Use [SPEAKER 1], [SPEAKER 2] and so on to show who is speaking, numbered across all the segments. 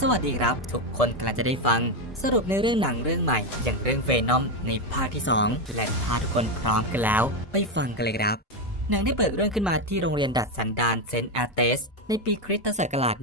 [SPEAKER 1] สวัสดีครับ ทุกคนกำลังจะได้ฟัง สรุปในเรื่องหนังเรื่องใหม่ อย่างเรื่องเวนอมในภาคที่2และพาทุกคนพร้อมกันแล้ว ไปฟังกันเลยครับ นังได้เปิดเรื่องขึ้นมาที่โรงเรียนดัดสันดานเซนต์แอเตส ในปีคริสตศักราช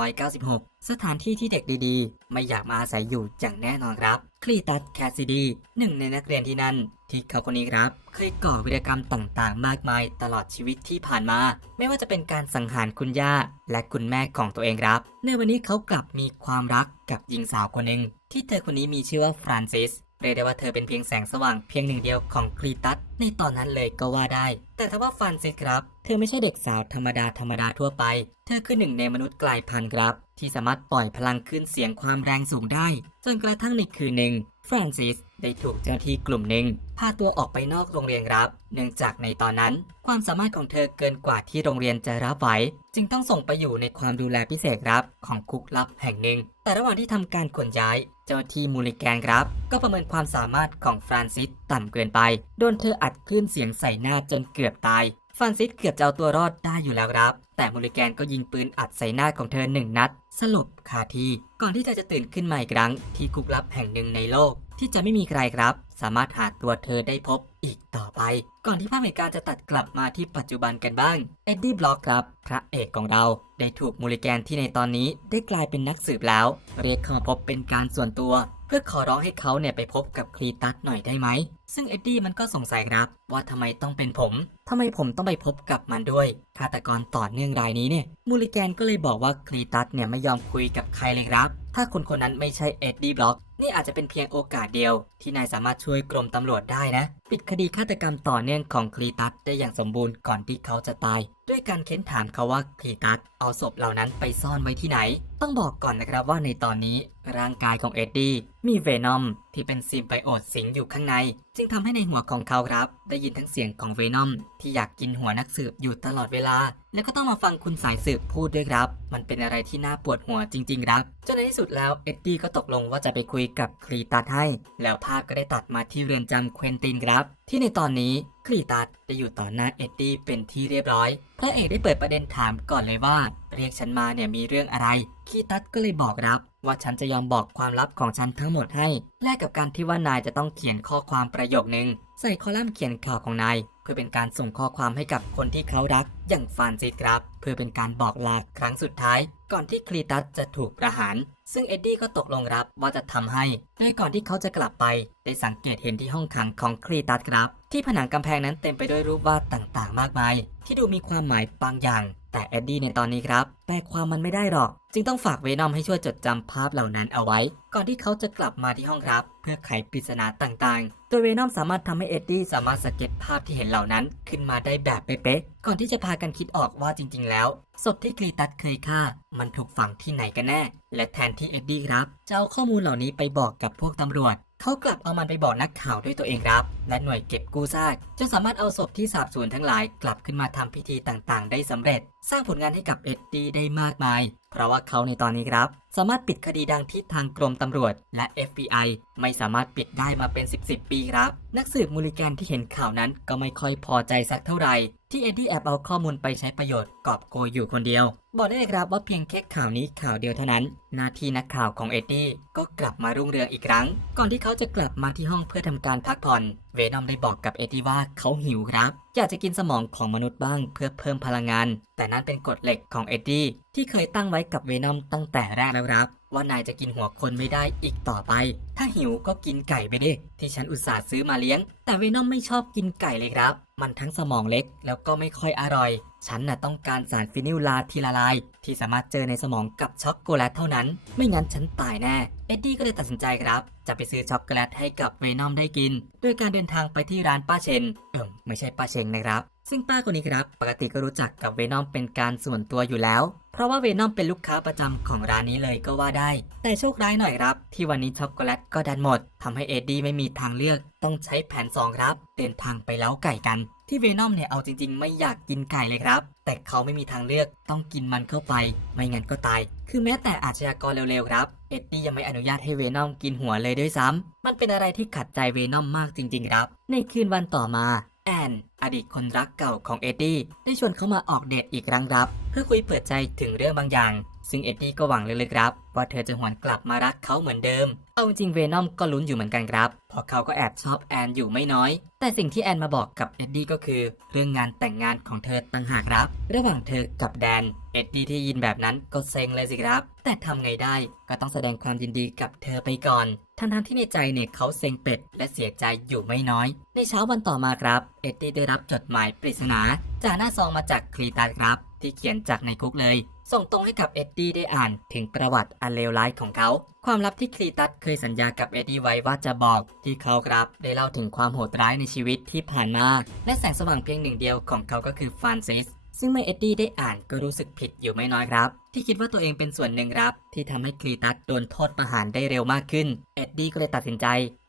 [SPEAKER 1] 1996 สถานที่ที่เด็กดีๆ ไม่อยากมาอาศัยอยู่อย่างแน่นอนครับ คลีตัสแคสซิดีหนึ่งในนักเรียนที่นั่น ที่เขาคนนี้ครับ เคยก่อวิรกรรมต่างๆ มากมายตลอดชีวิตที่ผ่านมา ไม่ว่าจะเป็นการสังหารคุณย่า และคุณแม่ของตัวเองครับ ในวันนี้เขากลับมีความรักกับหญิงสาวคนหนึ่งที่เธอคนนี้มีชื่อว่าฟรานซิสเรียกได้ว่าเธอเป็นเพียงแสงสว่างเพียงหนึ่งเดียวของคลีตัส ในตอนนั้นเลยก็ว่าได้ แต่ถ้าว่าฟันซิสครับ เธอไม่ใช่เด็กสาวธรรมดาธรรมดาทั่วไป เธอคือหนึ่งในมนุษย์กลายพันธุ์ครับ ที่สามารถปล่อยพลังขึ้นเสียงความแรงสูงได้ จนกระทั่งในคืนหนึ่งฟรานซิส ได้ถูกเจ้าหน้าที่กลุ่มหนึ่งพาตัวออกไปนอกโรงเรียนรับ เนื่องจากในตอนนั้น ความสามารถของเธอเกินกว่าที่โรงเรียนจะรับไหวจึงต้องส่งไปอยู่ในความดูแลพิเศษครับ ของคุกลับแห่งหนึ่ง แต่ระหว่างที่ทำการขนย้าย เจ้าหน้าที่มูลิแกนครับ ก็ประเมินความสามารถของฟรานซิสต่ำเกินไป โดนเธออัดคลื่นเสียงใส่หน้าจนเกือบตายฟรานซิสเกือบจะเอาตัวรอดได้อยู่แล้วครับ แต่มูลิแกนก็ยิงปืนอัดใส่หน้าของเธอหนึ่งนัด สลบคาที่ก่อนที่เธอจะตื่นขึ้นมาอีกครั้งที่คุกลับแห่งหนึ่งในโลก ที่จะไม่มีใครครับ สามารถหาตัวเธอได้พบอีกต่อไป ก่อนที่ภาพเหตุการณ์จะตัดกลับมาที่ปัจจุบันกันบ้าง เอ็ดดี้บล็อกครับ พระเอกของเรา ได้ถูกมูลิแกนที่ในตอนนี้ได้กลายเป็นนักสืบแล้ว เรียกเข้ามาพบเป็นการส่วนตัว เพื่อขอร้องให้เขาเนี่ยไปพบกับคลีตัสหน่อยได้ไหม ซึ่งเอ็ดดี้มันก็สงสัยครับ ว่าทำไมต้องเป็นผมทำไมผมต้องไปพบกับมันด้วยฆาตกรต่อเนื่องรายนี้เนี่ย มูลิแกนก็เลยบอกว่าคลีตัสเนี่ยไม่ยอมคุยกับใครเลยครับ ถ้าคนคนนั้นไม่ใช่เอ็ดดี้บล็อก นี่อาจจะเป็นเพียงโอกาสเดียว ที่นายสามารถช่วยกรมตำรวจได้นะ ปิดคดีฆาตกรรมต่อเนื่องของคลีตัสได้อย่างสมบูรณ์ก่อนที่เขาจะตาย ด้วยการเค้นถามเขาว่าคลีตัสเอาศพเหล่านั้นไปซ่อนไว้ที่ไหน ต้องบอกก่อนนะครับว่าในตอนนี้ร่างกายของเอ็ดดี้มีเวนอม ที่เป็นซีมไบโอดสิงอยู่ข้างใน จึงทำให้ในหัวของเขาครับ ได้ยินทั้งเสียงของเวนอมที่อยากกินหัวนักสืบอยู่ตลอดเวลา แล้วก็ต้องมาฟังคุณสายสืบพูดด้วยครับ มันเป็นอะไรที่น่าปวดหัวจริง ๆ ครับจนในที่สุดแล้วเอ็ดดี้ก็ตกลงว่าจะไปคุยกับคลีตัดให้ แล้วภาพก็ได้ตัดมาที่เรือนจำเควินตินครับ ที่ในตอนนี้ คลีตัสได้อยู่ต่อหน้าเอ็ดดี้เป็นที่เรียบร้อย พระเอกได้เปิดประเด็นถามก่อนเลยว่า เรียกฉันมาเนี่ยมีเรื่องอะไรคลีตัสก็เลยบอกรับว่าฉันจะยอมบอกความลับของฉันทั้งหมดให้ แลกกับการที่ว่านายจะต้องเขียนข้อความประโยคนึง ใส่คอลัมน์เขียนข่าวของนายเพื่อเป็นการส่งข้อความให้กับคนที่เขารัก อย่างฟานซิสครับ เพื่อเป็นการบอกลาครั้งสุดท้าย ก่อนที่คลีตัสจะถูกประหาร ซึ่งเอ็ดดี้ก็ตกลงรับว่าจะทำให้ โดยก่อนที่เขาจะกลับไป ได้สังเกตเห็นที่ห้องขังของคลีตัสครับ ที่ผนังกำแพงนั้นเต็มไปด้วยรูปวาดต่างๆ มากมาย ที่ดูมีความหมายบางอย่าง แต่เอ็ดดี้ในตอนนี้ครับแปลความมันไม่ได้หรอก จึงต้องฝากเวนอมให้ช่วยจดจำภาพเหล่านั้นเอาไว้ ก่อนที่เขาจะกลับมาที่ห้องครับ เพื่อไขปริศนาต่างๆโดยเวนอมสามารถทำให้เอ็ดดี้สามารถสเก็ตภาพที่เห็นเหล่านั้น ขึ้นมาได้แบบเป๊ะๆก่อนที่จะพากันคิดออกว่าจริง ๆ แล้ว ศพที่กรีตัสเคยฆ่า มันถูกฝังที่ไหนกันแน่ และแทนที่เอ็ดดี้ครับจะเอาข้อมูลเหล่านี้ไปบอกกับพวกตำรวจ เขากลับเอามันไปบอกนักข่าวด้วยตัวเองครับ และหน่วยเก็บกู้ซากจนสามารถเอาศพที่สาบสูญทั้งหลาย กลับขึ้นมาทำพิธีต่างๆ ได้สำเร็จ สร้างผลงานให้กับเอ็ดดี้ได้มากมาย เพราะว่าเขาในตอนนี้ครับ สามารถปิดคดีดังที่ทางกรมตำรวจ และ FBI ไม่สามารถปิดได้มาเป็น 10 10ปีครับ นักสืบมูลิแกนที่เห็นข่าวนั้นก็ไม่ค่อยพอใจสักเท่าไหร่ที่เอ็ดดี้แอบเอาข้อมูลไปใช้ประโยชน์กอบโกยอยู่คนเดียว บอกได้เลยครับว่าเพียงแค่ข่าวนี้ข่าวเดียวเท่านั้น หน้าที่นักข่าวของเอ็ดดี้ก็กลับมารุ่งเรืองอีกครั้ง ก่อนที่เขาจะกลับมาที่ห้องเพื่อทำการพักผ่อน เวนอมได้บอกกับเอ็ดดี้ว่าเขาหิวครับ อยากจะกินสมองของมนุษย์บ้างเพื่อเพิ่มพลังงาน แต่นั่นเป็นกฎเหล็กของเอ็ดดี้ที่เคยตั้งไว้กับเวนอมตั้งแต่แรกแล้วครับว่านายจะกินหัวคนไม่ได้อีกต่อไป ถ้าหิวก็กินไก่ไปดิ ที่ฉันอุตส่าห์ซื้อมาเลี้ยง แต่เวนอมไม่ชอบกินไก่เลยครับ มันทั้งสมองเล็กแล้วก็ไม่ค่อยอร่อย ฉันน่ะต้องการสารฟินิลลาทีละลาย ที่สามารถเจอในสมองกับช็อกโกแลตเท่านั้น ไม่งั้นฉันตายแน่ เอ็ดดี้ก็เลยตัดสินใจครับ จะไปซื้อช็อกโกแลตให้กับเวนอมได้กินด้วยการเดินทางไปที่ร้านป้าเชน เอิมไม่ใช่ป้าเชงนะครับ ซึ่งป้าคนนี้ครับ ปกติก็รู้จักกับเวนอมเป็นการส่วนตัวอยู่แล้ว เพราะว่าเวนอมเป็นลูกค้าประจำของร้านนี้เลยก็ว่าได้ แต่โชคร้ายหน่อยครับ ที่วันนี้ช็อกโกแลตก็ดันหมดทำให้เอ็ดดี้ไม่มีทางเลือก ต้องใช้แผนสองครับ เดินทางไปเล้าไก่กัน ที่เวนอมเนี่ยเอาจริง ๆ ไม่อยากกินไก่เลยครับ แต่เขาไม่มีทางเลือกต้องกินมันเข้าไป ไม่งั้นก็ตาย คือแม้แต่อาชญากรเร็วๆครับเอ็ดดี้ยังไม่อนุญาตให้เวนอมกินหัวเลยด้วยซ้ำมันเป็นอะไรที่ขัดใจเวนอมมากจริง ๆ ครับ ในคืนวันต่อมาแอนอดีตคนรักเก่าของเอ็ดดี้ได้ชวนเขามาออกเดทอีกครั้งครับ เพื่อคุยเปิดใจถึงเรื่องบางอย่าง ซึ่งเอ็ดดี้ก็หวังเลึกๆครับ ว่าเธอจะหวนกลับมารักเขาเหมือนเดิม เอาจริงเวนอมก็ลุ้นอยู่เหมือนกันครับเพราะเขาก็แอบชอบแอนอยู่ไม่น้อย แต่สิ่งที่แอนมาบอกกับเอ็ดดี้ก็คือ เรื่องงานแต่งงานของเธอต่างหากครับ ระหว่างเธอกับแดน เอ็ดดี้ที่ยินแบบนั้นก็เซ็งเลยสิครับ แต่ทำไงได้ก็ต้องแสดงความยินดีกับเธอไปก่อนทั้งๆที่ในใจเนี่ยเขาเซ็งเป็ดและเสียใจอยู่ไม่น้อย ในเช้าวันต่อมาครับ เอ็ดดี้ได้รับจดหมายปริศนา จากหน้าซองมาจากคลีตัสครับ ที่เขียนจากในคุกเลย ส่งตรงให้กับเอ็ดดี้ได้อ่านถึงประวัติอันเลวร้ายของเขา ความลับที่คลีตัสเคยสัญญากับเอ็ดดี้ไว้ว่าจะบอกที่เขาครับได้เล่าถึงความโหดร้ายในชีวิตที่ผ่านมา และแสงสว่างเพียงหนึ่งเดียวของเขาก็คือฟานซิสซึ่งเมื่อเอ็ดดี้ได้อ่านก็รู้สึกผิดอยู่ไม่น้อยครับ ที่คิดว่าตัวเองเป็นส่วนหนึ่งครับ ที่ทำให้คลีตัสโดนโทษประหารได้เร็วมากขึ้น เอ็ดดี้ก็เลยตัดสินใจ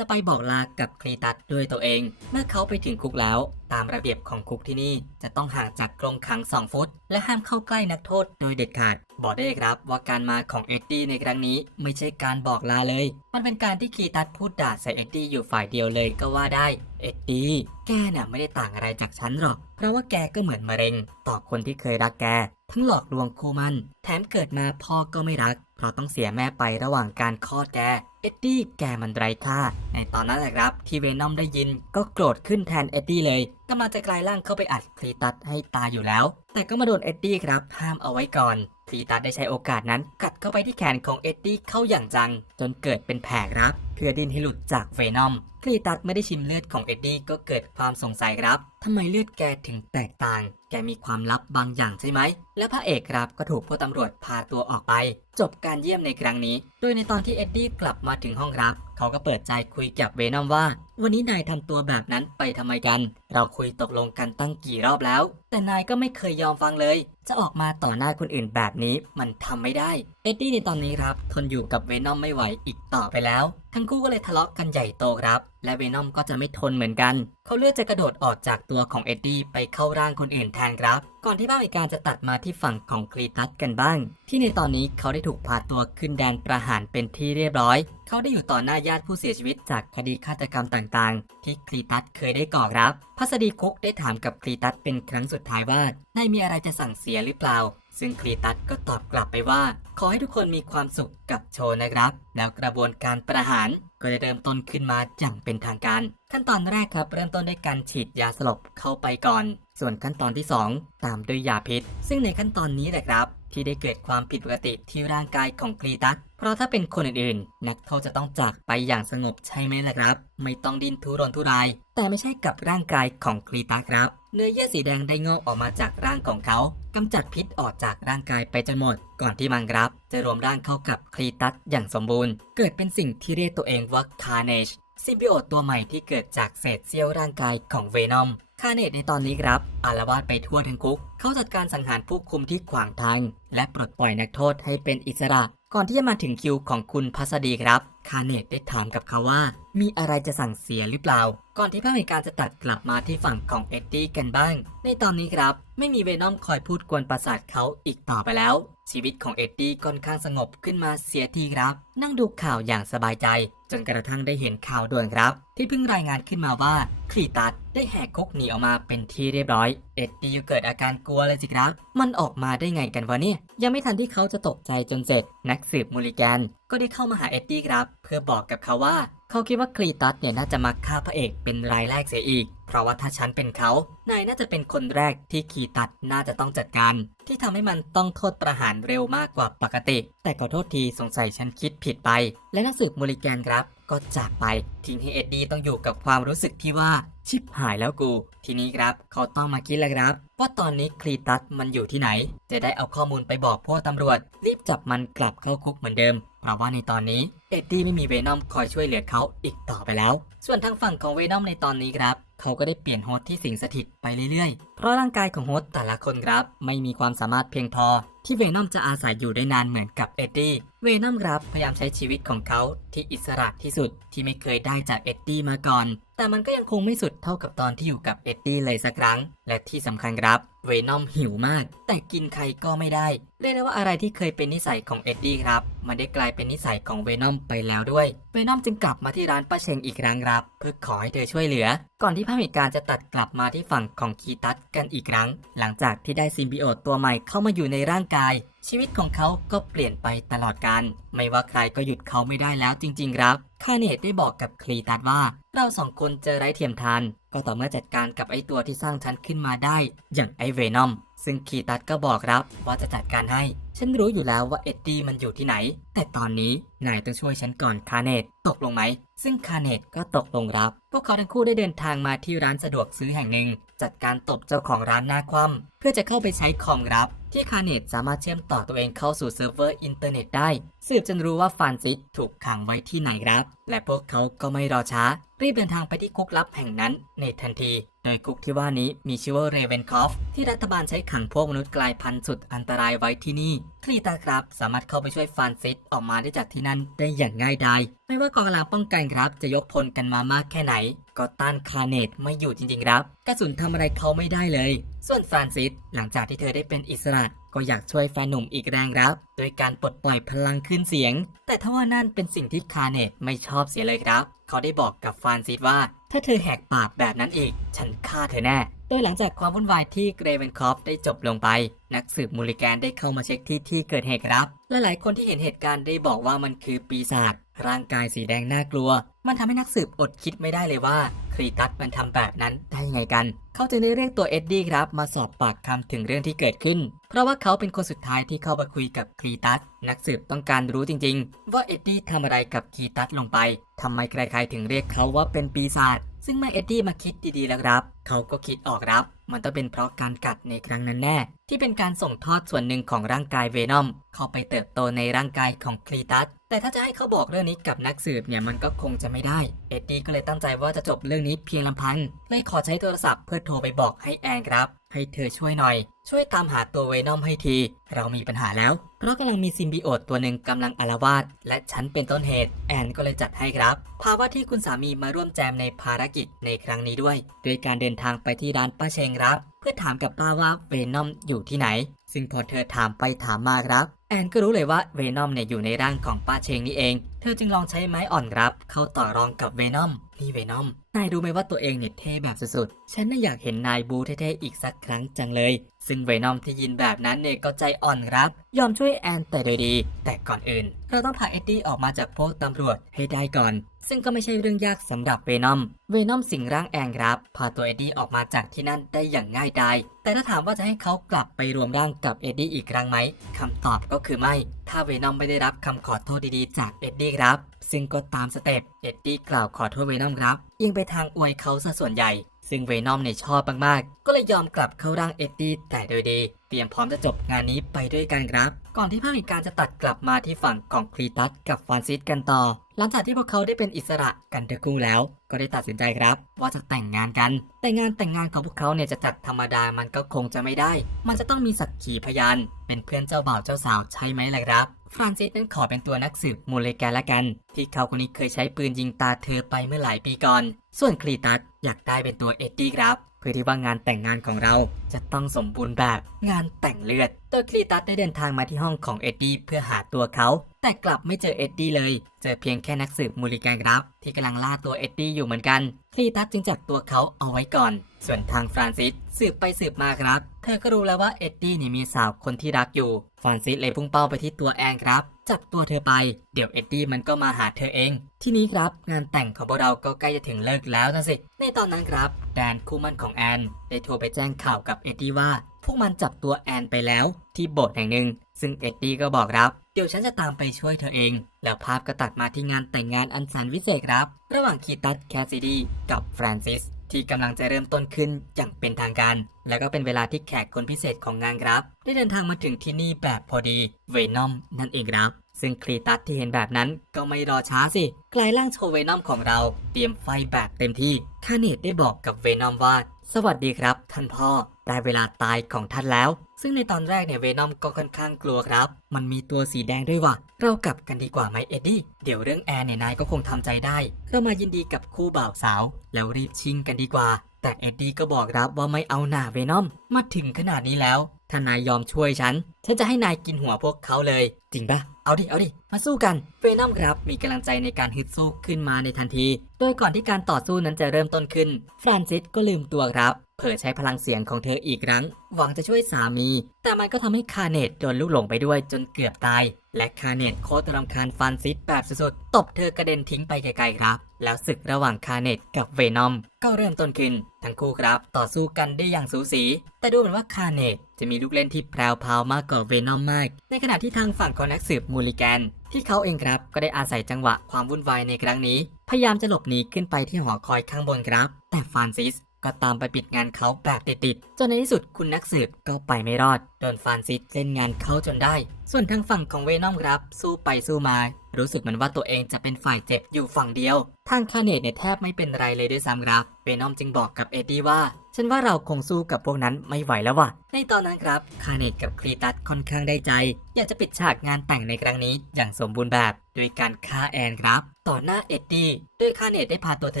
[SPEAKER 1] จะไปบอกลากับคลีตัสด้วยตัวเอง เมื่อเขาไปถึงคุกแล้ว ตามระเบียบของคุกที่นี่ จะต้องห่างจากกรงขัง 2 ฟุต และห้ามเข้าใกล้นักโทษโดยเด็ดขาด บอกได้ครับว่าการมาของเอ็ดดี้ในครั้งนี้ไม่ใช่การบอกลาเลย มันเป็นการที่คลีตัสพูดด่าใส่เอ็ดดี้อยู่ฝ่ายเดียวเลยก็ว่าได้ เอ็ดดี้แกน่ะไม่ได้ต่างอะไรจากฉันหรอก เพราะว่าแกก็เหมือนมะเร็ง ต่อคนที่เคยรักแก ทั้งหลอกลวงคู่มัน แถมเกิดมาพ่อก็ไม่รัก เพราะต้องเสียแม่ไประหว่างการคลอดแก เอ็ดดี้แกมันไร้ค่าในตอนนั้นแหละครับ ที่เวนอมได้ยินก็โกรธขึ้นแทนเอ็ดดี้เลยกำลังจะกลายร่างเข้าไปอัดคลีตัสให้ตายอยู่แล้ว แต่ก็มาโดนเอ็ดดี้ครับ ห้ามเอาไว้ก่อนคลีตัสได้ใช้โอกาสนั้น กัดเข้าไปที่แขนของเอ็ดดี้เข้าอย่างจัง จนเกิดเป็นแผลครับ พื่อดิ้นให้หลุดจากเวนอมคลีตัสไม่ได้ชิมเลือดของเอ็ดดี้ก็เกิดความสงสัยครับทำไมเลือดแกถึงแตกต่าง แกมีความลับบางอย่างใช่ไหม และพระเอกครับก็ถูกผู้ตำรวจพาตัวออกไป จบการเยี่ยมในครั้งนี้ โดยในตอนที่เอ็ดดี้กลับมาถึงห้องรับ เขาก็เปิดใจคุยกับเวนอมว่า วันนี้นายทำตัวแบบนั้นไปทำไมกัน เราคุยตกลงกันตั้งกี่รอบแล้ว แต่นายก็ไม่เคยยอมฟังเลย จะออกมาต่อหน้าคนอื่นแบบนี้มันทำไม่ได้ เอ็ดดี้ในตอนนี้ครับทนอยู่กับเวนอมไม่ไหวอีกต่อไปแล้วทั้งคู่ก็เลยทะเลาะกันใหญ่โตครับ และเวนอมก็จะไม่ทนเหมือนกัน เขาเลือกจะกระโดดออกจากตัวของเอ็ดดี้ไปเข้าร่างคนอื่นแทนครับ ก่อนที่ภาพเหตุการณ์จะตัดมาที่ฝั่งของคลีตัสกันบ้าง ที่ในตอนนี้เขาได้ถูกพาตัวขึ้นแดนประหารเป็นที่เรียบร้อย เขาได้อยู่ต่อหน้าญาติผู้เสียชีวิตจากคดีฆาตกรรมต่างๆ ที่คลีตัสเคยได้ก่อครับพัสดีคุกได้ถามกับคลีตัสเป็นครั้งสุดท้ายว่านายมีอะไรจะสั่งเสียหรือเปล่า ซึ่งครีตัสก็ตอบกลับไปว่า ขอให้ทุกคนมีความสุขกับโชว์นะครับ แล้วกระบวนการประหารก็จะเริ่มต้นขึ้นมาอย่างเป็นทางการ ขั้นตอนแรกครับเริ่มต้นด้วยการฉีดยาสลบเข้าไปก่อน ส่วนขั้นตอนที่ 2 ตามด้วยยาพิษ ซึ่งในขั้นตอนนี้แหละครับ ที่ได้เกิดความผิดปกติที่ร่างกายของคลีตัสเพราะถ้าเป็นคนอื่นๆ นักโทษจะต้องจากไปอย่างสงบใช่ไหมล่ะครับ ไม่ต้องดิ้นทุรนทุราย แต่ไม่ใช่กับร่างกายของคลีตัสครับ เนื้อเยื่อสีแดงได้งอกออกมาจากร่างของเขากำจัดพิษออกจากร่างกายไปจนหมด ก่อนที่มังครับ จะรวมร่างเข้ากับคลีตัสอย่างสมบูรณ์ เกิดเป็นสิ่งที่เรียกตัวเองว่าคาร์เนช ซิมบิโอตตัวใหม่ที่เกิดจากเศษเสี้ยวร่างกายของเวนอมคาเนตในตอนนี้ครับอารวาสไปทั่วทั้งคุก เขาจัดการสังหารผู้คุมที่ขวางทาง และปลดปล่อยนักโทษให้เป็นอิสระ ก่อนที่จะมาถึงคิวของคุณพัสดีครับ คาเนตได้ถามกับเขาว่า มีอะไรจะสั่งเสียหรือเปล่า ก่อนที่ภาพเหตุการณ์จะตัดกลับมาที่ฝั่งของเอ็ดดี้กันบ้าง ในตอนนี้ครับ ไม่มีเวนอมคอยพูดกวนประสาทเขาอีกต่อไปแล้ว ชีวิตของเอ็ดดี้ค่อนข้างสงบขึ้นมาเสียทีครับ นั่งดูข่าวอย่างสบายใจ จนกระทั่งได้เห็นข่าวด่วนครับ ที่เพิ่งรายงานขึ้นมาว่าคลีตัสได้แหกคุกหนีออกมาเป็นที่เรียบร้อย เอ็ดดี้เกิดอาการกลัวเลยสิครับ มันออกมาได้ไงกันวะเนี่ยยังไม่ทันที่เขาจะตกใจจนเสร็จ นักสืบมูลิแกนก็ได้เข้ามาหาเอ็ดดี้ครับ เพื่อบอกกับเขาว่า เขาคิดว่าคลีตัสเนี่ยน่าจะมาฆ่าพระเอกเป็นรายแรกเสียอีก เพราะว่าถ้าฉันเป็นเขา นายน่าจะเป็นคนแรกที่คลีตัสน่าจะต้องจัดการ ที่ทำให้มันต้องโทษประหารเร็วมากกว่าปกติ แต่ขอโทษทีสงสัยฉันคิดผิดไป และนักสืบมูลิแกนครับ ก็จากไปทิ้งให้เอ็ดดี้ต้องอยู่กับความรู้สึกที่ว่าชิบหายแล้วกู ทีนี้ครับ เขาต้องมาคิดแล้วครับว่าตอนนี้คลีตัสมันอยู่ที่ไหน จะได้เอาข้อมูลไปบอกพวกตำรวจ รีบจับมันกลับเข้าคุกเหมือนเดิมเพราะว่าในตอนนี้เอ็ดดี้ไม่มีเวนอมคอยช่วยเหลือเขาอีกต่อไปแล้ว ส่วนทางฝั่งของเวนอมในตอนนี้ครับเขาก็ได้เปลี่ยนโฮสที่สิงสถิตไปเรื่อยๆ เพราะร่างกายของโฮสแต่ละคนครับ ไม่มีความสามารถเพียงพอ ที่เวนอมจะอาศัยอยู่ได้นานเหมือนกับเอ็ดดี้ เวนอมครับพยายามใช้ชีวิตของเขาที่อิสระที่สุดที่ไม่เคยได้จากเอ็ดดี้มาก่อน แต่มันก็ยังคงไม่สุดเท่ากับตอนที่อยู่กับเอ็ดดี้เลยสักครั้ง และที่สำคัญครับเวนอมหิวมาก แต่กินใครก็ไม่ได้เรียกได้ว่าอะไรที่เคยเป็นนิสัยของเอ็ดดี้ครับ มันได้กลายเป็นนิสัยของเวนอมไปแล้วด้วย เวนอมจึงกลับมาที่ร้านป้าเชงอีกครั้งครับ เพื่อขอให้เธอช่วยเหลือ ก่อนที่ภาพเหตุการณ์จะตัดกลับมาที่ฝั่งของคีตัสกันอีกครั้ง หลังจากที่ได้ซิมบิโอตตัวใหม่เข้ามาอยู่ในร่างกาย ชีวิตของเขาก็เปลี่ยนไปตลอดกาลไม่ว่าใครก็หยุดเขาไม่ได้แล้วจริง ๆ ครับคาเนตได้บอกกับคลีตัสว่า เราสองคนเจะไร้เทียมทาน ก็ต่อเมื่อจัดการกับไอตัวที่สร้างฉันขึ้นมาได้ อย่างไอเวนอม ซึ่งคีตัสก็บอกครับว่าจะจัดการให้ ฉันรู้อยู่แล้วว่าเอ็ดดี้มันอยู่ที่ไหน แต่ตอนนี้นายต้องช่วยฉันก่อนคาเนตตกลงไหม ซึ่งคาเนตก็ตกลงรับ พวกเขาทั้งคู่ได้เดินทางมาที่ร้านสะดวกซื้อแห่งหนึ่ง จัดการตบเจ้าของร้านหน้าคว่ำเพื่อจะเข้าไปใช้คอมครับ ที่คาเนตสามารถเชื่อมต่อตัวเองเข้าสู่เซิร์ฟเวอร์อินเทอร์เน็ตได้ สืบจนรู้ว่าฟานซิสถูกขังไว้ที่ไหนครับ และพวกเขาก็ไม่รอช้า รีบเดินทางไปที่คุกลับแห่งนั้นในทันที โดยคุกที่ว่านี้มีชื่อว่าเรเวนคอฟที่รัฐบาลใช้ขังพวกมนุษย์กลายพันธุ์สุดอันตรายไว้ที่นี่คลีตาครับ สามารถเข้าไปช่วยฟานซิสออกมาได้จากที่นั่นได้อย่างง่ายดายไม่ว่ากองกำลังป้องกันครับ จะยกพลกันมามากแค่ไหน ก็ต้านคาเนตไม่อยู่จริงๆครับ กระสุนทำอะไรเขาไม่ได้เลยส่วนฟรานซิสหลังจากที่เธอได้เป็นอิสระก็อยากช่วยแฟนหนุ่มอีกแรงครับโดยการปลดปล่อยพลังขึ้นเสียง แต่ทว่านั่นเป็นสิ่งที่คาเนตไม่ชอบเสียเลยครับ เขาได้บอกกับฟรานซิสว่า ถ้าเธอแหกปากแบบนั้นอีก ฉันฆ่าเธอแน่ โดยหลังจากความวุ่นวายที่เกรเวนคอฟได้จบลงไป นักสืบมูลิแกนได้เข้ามาเช็คที่ที่เกิดเหตุครับและหลายคนที่เห็นเหตุการณ์ได้บอกว่ามันคือปีศาจ ร่างกายสีแดงน่ากลัว มันทำให้นักสืบอดคิดไม่ได้เลยว่าครีตัสมันทำแบบนั้นได้ยังไงกัน เขาจึงได้เรียกตัวเอ็ดดี้ครับ มาสอบปากคำถึงเรื่องที่เกิดขึ้น เพราะว่าเขาเป็นคนสุดท้ายที่เข้ามาคุยกับครีตัส นักสืบต้องการรู้จริง ๆ ว่าเอ็ดดี้ทำอะไรกับครีตัสลงไปทำไมใครๆถึงเรียกเขาว่าเป็นปีศาจ ซึ่งเมื่อเอ็ดดี้มาคิดดีๆแล้วครับ เขาก็คิดออกครับ มันต้องเป็นเพราะการกัดในครั้งนั้นแน่ ที่เป็นการส่งทอดส่วนหนึ่งของร่างกายเวนอม เข้าไปเติบโตในร่างกายของคลีตัส แต่ถ้าจะให้เขาบอกเรื่องนี้กับนักสืบเนี่ยมันก็คงจะไม่ได้ เอ็ดดี้ก็เลยตั้งใจว่าจะจบเรื่องนี้เพียงลำพังเลยขอใช้โทรศัพท์เพื่อโทรไปบอกให้แอนครับ ให้เธอช่วยหน่อย ช่วยตามหาตัวเวนอมให้ที เรามีปัญหาแล้ว เพราะกำลังมีซิมบิโอตตัวหนึ่งกำลังอาละวาดและฉันเป็นต้นเหตุ แอนก็เลยจัดให้ครับพาว่าที่คุณสามีมาร่วมแจมในภารกิจในครั้งนี้ด้วย โดยการเดินทางไปที่ร้านป้าเชงครับ เพื่อถามกับป้าว่าเวนอมอยู่ที่ไหน ซึ่งพอเธอถามไปถามมาครับ แอนก็รู้เลยว่าเวนอมเนี่ยอยู่ในร่างของป้าเชงนี่เอง เธอจึงลองใช้ไม้อ่อนครับ เข้าต่อรองกับเวนอมนี่เวนอม นายรู้ไหมว่าตัวเองเนี่ยเท่แบบสุดๆ ฉันน่ะอยากเห็นนายบูเท่ๆอีกสักครั้งจังเลย ซึ่งไวนอมที่ยินแบบนั้นเนี่ยก็ใจอ่อนครับ ยอมช่วยแอนแต่โดยดี แต่ก่อนอื่น เราต้องพาเอ็ดดี้ออกมาจากพวกตำรวจให้ได้ก่อน ซึ่งก็ไม่ใช่เรื่องยากสำหรับเวนอม เวนอมสิงร่างแอนครับ พาตัวเอ็ดดี้ออกมาจากที่นั่นได้อย่างง่ายดาย แต่ถ้าถามว่าจะให้เขากลับไปรวมร่างกับเอ็ดดี้อีกครั้งไหมคำตอบก็คือไม่ ถ้าเวนอมไม่ได้รับคำขอโทษดีๆ จากเอ็ดดี้ครับ ซึ่งก็ตามสเต็ป เอ็ดดี้กล่าวขอโทษเวนอมครับ ยิงไปทางอวยเขาซะส่วนใหญ่ ซึ่งเวนอมเนี่ยชอบมากๆ ก็เลยยอมกลับเข้าร่างเอ็ดดี้แต่โดยดี เตรียมพร้อมจะจบงานนี้ไปด้วยกันครับ ก่อนที่ภาพเหตุการณ์จะตัดกลับมาที่ฝั่งของคลีตัสกับฟรานซิสกันต่อ หลังจากที่พวกเขาได้เป็นอิสระกันทั้งคู่แล้ว ก็ได้ตัดสินใจครับ ว่าจะแต่งงานกัน แต่งานแต่งงานของพวกเขาเนี่ยจะจัดธรรมดามันก็คงจะไม่ได้ มันจะต้องมีสักขีพยานเป็นเพื่อนเจ้าบ่าวเจ้าสาวใช่ไหมล่ะครับฟรานซิสนั้นขอเป็นตัวนักสืบมูลเลแกนละกัน ที่เขาคนนี้เคยใช้ปืนยิงตาเธอไปเมื่อหลายปีก่อน ส่วนคลีตัสอยากได้เป็นตัวเอ็ดดี้ครับ เพื่อที่ว่างานแต่งงานของเราจะต้องสมบูรณ์แบบงานแต่งเลือดโดยคลีตัสได้เดินทางมาที่ห้องของเอ็ดดี้เพื่อหาตัวเขา แต่กลับไม่เจอเอ็ดดี้เลย เจอเพียงแค่นักสืบมูลิแกนครับ ที่กำลังล่าตัวเอ็ดดี้อยู่เหมือนกันคลีตัสจึงจับตัวเขาเอาไว้ก่อน ส่วนทางฟรานซิสสืบไปสืบมาครับ เธอก็รู้แล้วว่าเอ็ดดี้นี่มีสาวคนที่รักอยู่ ฟรานซิสเลยพุ่งเป้าไปที่ตัวแอนครับ จับตัวเธอไป เดี๋ยวเอ็ดดี้มันก็มาหาเธอเอง ที่นี้ครับ งานแต่งของพวกเราก็ใกล้จะถึงเลิกแล้วนะสิ ในตอนนั้นครับ แดนคู่มั่นของแอนได้โทรไปแจ้งข่าวกับเอ็ดดี้ว่า พวกมันจับตัวแอนไปแล้ว ที่โบสถ์แห่งหนึ่ง ซึ่งเอ็ดดี้ก็บอกรับ ดี๋ยวฉันจะตามไปช่วยเธอเอง แล้วภาพก็ตัดมาที่งานแต่งงานอันแสนวิเศษครับ ระหว่างคีตัสแคสซิดีกับฟรานซิสที่กำลังจะเริ่มต้นขึ้นอย่างเป็นทางการ แล้วก็เป็นเวลาที่แขกคนพิเศษของงานครับ ได้เดินทางมาถึงที่นี่แบบพอดีเวนอมนั่นเองครับ ซึ่งคลีตัสที่เห็นแบบนั้นก็ไม่รอช้าสิ กลายร่างโชว์เวนอมของเรา เตรียมไฟแบบเต็มที่คาเนตได้บอกกับเวนอมว่า สวัสดีครับ ท่านพ่อ ได้เวลาตายของท่านแล้ว ซึ่งในตอนแรกเนี่ยเวนอมก็ค่อนข้างกลัวครับ มันมีตัวสีแดงด้วยว่ะ เรากลับกันดีกว่าไหมเอ็ดดี้ เดี๋ยวเรื่องแอนเนี่ยนายก็คงทำใจได้ เรามายินดีกับคู่บ่าวสาว แล้วรีบชิงกันดีกว่า แต่เอ็ดดี้ก็บอกรับว่าไม่เอาหน่าเวนอม มาถึงขนาดนี้แล้ว ถ้านายยอมช่วยฉัน ฉันจะให้นายกินหัวพวกเขาเลย จริงปะเอาดิ เอาดิ มาสู้กัน เฟนอมครับ มีกำลังใจในการฮึดสู้ขึ้นมาในทันที โดยก่อนที่การต่อสู้นั้นจะเริ่มต้นขึ้น ฟรานซิสก็ลืมตัวครับ เผยใช้พลังเสียงของเธออีกครั้ง หวังจะช่วยสามี แต่มันก็ทำให้คาเนตโดนลูกหลงไปด้วยจนเกือบตาย และคาเนตโคตรรำคาญฟานซิสแบบสุดๆ ตบเธอกระเด็นทิ้งไปไกลๆครับ แล้วศึกระหว่างคาเนตกับเวนอมก็เริ่มต้นขึ้น ทั้งคู่ครับ ต่อสู้กันได้อย่างสูสี แต่ดูเหมือนว่าคาเนตจะมีลูกเล่นที่แพรวพาวมากกว่าเวนอมมาก ในขณะที่ทางฝั่งของนักสืบมูลิแกนที่เขาเองครับก็ได้อาศัยจังหวะความวุ่นวายในครั้งนี้ พยายามจะหลบหนีขึ้นไปที่หอคอยข้างบนครับ แต่ฟานซิส ก็ตามไปปิดงานเขาแบบติดๆ จนในที่สุดคุณนักสืบก็ไปไม่รอด โดนฟานซิสเล่นงานเขาจนได้ ส่วนทางฝั่งของเวนอมครับ สู้ไปสู้มา รู้สึกเหมือนว่าตัวเองจะเป็นฝ่ายเจ็บอยู่ฝั่งเดียว ทางคาเนตเนี่ยแทบไม่เป็นไรเลยด้วยซ้ำครับ เวนอมจึงบอกกับเอ็ดดี้ว่า ฉันว่าเราคงสู้กับพวกนั้นไม่ไหวแล้วว่ะ ในตอนนั้นครับคาเนตกับครีตัสค่อนข้างได้ใจ อยากจะปิดฉากงานแต่งในครั้งนี้อย่างสมบูรณ์แบบโดยการฆ่าแอนครับ ต่อหน้าเอ็ดดี้โดยคาเนตได้พาตัวเธ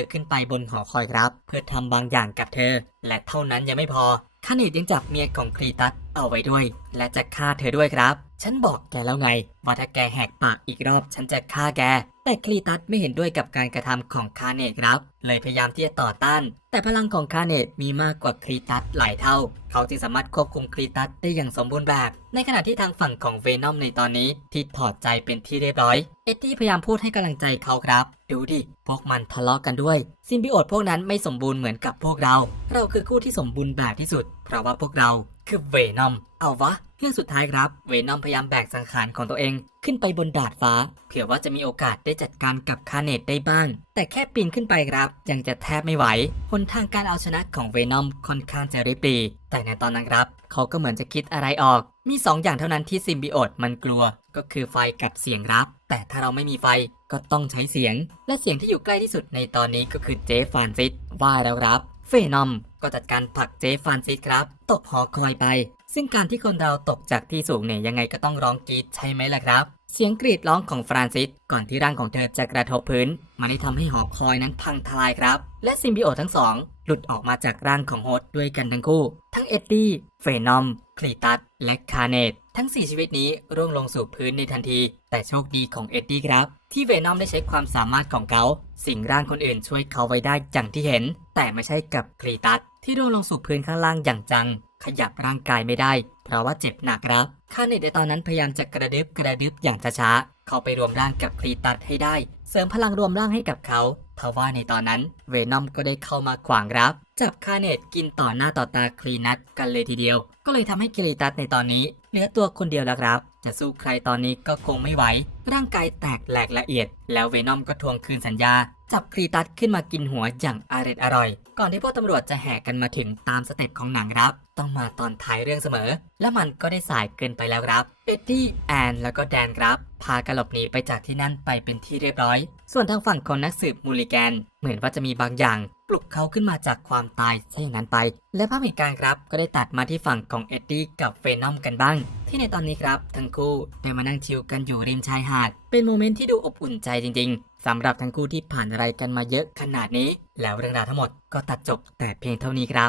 [SPEAKER 1] อขึ้นไปบนหอคอยครับ เพื่อทำบางอย่างกับเธอ และเท่านั้นยังไม่พอคาเนตยังจับเมียของครีตัสเอาไว้ด้วย และจะฆ่าเธอด้วยครับ ฉันบอกแกแล้วไง ว่าถ้าแกแหกปากอีกรอบ ฉันจะฆ่าแก แต่ครีตัสไม่เห็นด้วยกับการกระทำของคาเนตครับ เลยพยายามที่จะต่อต้าน แต่พลังของคาเนตมีมากกว่าครีตัสหลายเท่า เขาจึงสามารถควบคุมครีตัสได้อย่างสมบูรณ์แบบ ในขณะที่ทางฝั่งของเวนอมในตอนนี้ที่ถอดใจเป็นที่เรียบร้อย เอ็ดดี้พยายามพูดให้กำลังใจเขาครับ ดูดิ พวกมันทะเลาะกันด้วย ซิมบิโอตพวกนั้นไม่สมบูรณ์เหมือนกับพวกเรา เราคือคู่ที่สมบูรณ์แบบที่สุด เพราะว่าพวกเรา คือเวนอม เอาวะเรื่องสุดท้ายครับ เวนอมพยายามแบกสังขารของตัวเอง ขึ้นไปบนดาดฟ้า เผื่อว่าจะมีโอกาสได้จัดการกับคาเนตได้บ้าง แต่แค่ปีนขึ้นไปครับ ยังจะแทบไม่ไหวหนทางการเอาชนะของเวนอมค่อนข้างจะริบรีแต่ในตอนนั้นครับ เขาก็เหมือนจะคิดอะไรออก มี2ออย่างเท่านั้นที่ซิมบิโอตมันกลัว ก็คือไฟกับเสียงครับ แต่ถ้าเราไม่มีไฟก็ต้องใช้เสียง และเสียงที่อยู่ใกล้ที่สุดในตอนนี้ก็คือเจฟฟานซิสว่าแล้วครับ เฟนอมก็จัดการผลักเจฟฟานซิสครับ ตกหอคอยไป ซึ่งการที่คนเราตกจากที่สูงเนี่ยยังไงก็ต้องร้องกรีดใช่ไหมล่ะครับ เสียงกรีดร้องของฟรานซิสก่อนที่ร่างของเธอจะกระทบพื้น มันได้ทำให้หอคอยนั้นพังทลายครับ และซิมบิโอตทั้งสอง หลุดออกมาจากร่างของโฮสต์ด้วยกันทั้งคู่ ทั้งเอ็ดดี้เฟนอมคลีตัสและคาเนต ทั้ง 4 ชีวิตนี้ร่วงลงสู่พื้นในทันที แต่โชคดีของเอ็ดดี้ครับ ที่เวนอมได้ใช้ความสามารถของเขา สิ่งร่างคนอื่นช่วยเขาไว้ได้อย่างที่เห็น แต่ไม่ใช่กับคลีตัสที่ร่วงลงสู่พื้นข้างล่างอย่างจัง ขยับร่างกายไม่ได้ เพราะว่าเจ็บหนักครับคาเนตในตอนนั้นพยายามจะกระดึบกระดึบอย่างช้าๆเข้าไปรวมร่างกับคลีตัสให้ได้ เสริมพลังรวมร่างให้กับเขา เพราะว่าในตอนนั้นเวนอมก็ได้เข้ามาขวางรับ จับคาเนตกินต่อหน้าต่อตาคลีนัทกันเลยทีเดียว ก็เลยทำให้คลีตัสในตอนนี้เหลือตัวคนเดียวแล้วครับ จะสู้ใครตอนนี้ก็คงไม่ไหว ร่างกายแตกแหลกละเอียด แล้วเวนอมก็ทวงคืนสัญญา จับคลีตัสขึ้นมากินหัวอย่างอร่อยอร่อย ก่อนที่พวกตำรวจจะแห่กันมาถึงตามสเต็ปของหนังครับ ต้องมาตอนท้ายเรื่องเสมอ และมันก็ได้สายเกินไปแล้วครับเอ็ดดี้แอนแล้วก็แดนครับพากันหลบหนีไปจากที่นั่นไปเป็นที่เรียบร้อย ส่วนทางฝั่งของนักสืบมูลิแกน เหมือนว่าจะมีบางอย่าง ปลุกเขาขึ้นมาจากความตายเช่นนั้นไป และภาพเหตุการณ์ครับก็ได้ตัดมาที่ฝั่งของเอ็ดดี้กับเฟนอมกันบ้าง ที่ในตอนนี้ครับ ทั้งคู่ได้มานั่งชิลกันอยู่ริมชายหาด เป็นโมเมนต์ที่ดูอบอุ่นใจจริง ๆสำหรับทั้งคู่ที่ผ่านอะไรกันมาเยอะขนาดนี้ แล้วเรื่องราวทั้งหมดก็ตัดจบแต่เพียงเท่านี้ครับ